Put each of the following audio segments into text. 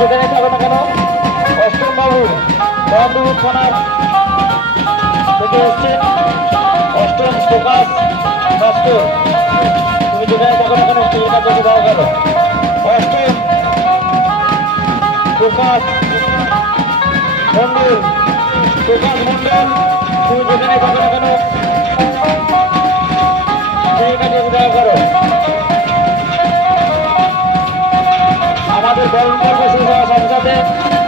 যেখানে থাকো না কেন, অষ্টম বাবুর বন্ধু থানার থেকে এসছেন অষ্টম প্রকাশ ভাস্কর। তুমি যেখানে থাকো না কেন স্টেজের কাছে দেওয়া গেল। অষ্টম প্রকাশ মন্ডল, প্রকাশ মন্ডল, তুমি যেখানে থাকো না কেন স্টেজের কাছে দেওয়া করো। আমাদের বরণকর্ম শেষ হওয়ার সাথে সাথে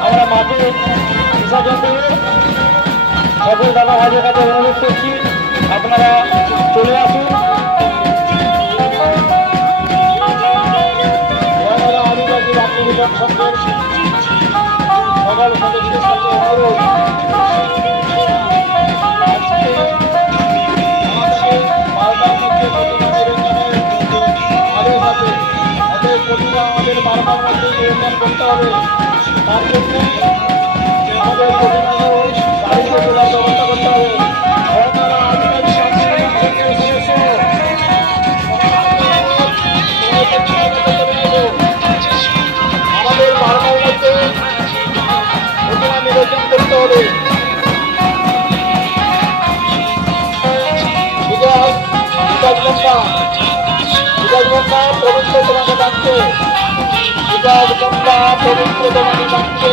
আমরা মাঠে বিসর্জন দেব। সকল দাদা ভাইদের কাছে অনুরোধ করছি আপনারা চলে আসুন। আদিবাসী রাজ্য বিভাগ সংঘের সকল সদস্যদের কাছে অনুরোধ, প্রতিভা আমাদের বারবার মধ্যে নিরঞ্জন করতে হবে। তার জন্য আমাদের গাড়িতে তোলার ব্যবস্থা করতে হবে। আমাদের বারবার মধ্যে প্রতিমা নিরঞ্জন করতে হবে। পবিত্র তোমাকে ডাকছে, পবিত্র তোমাকে ডাকছে।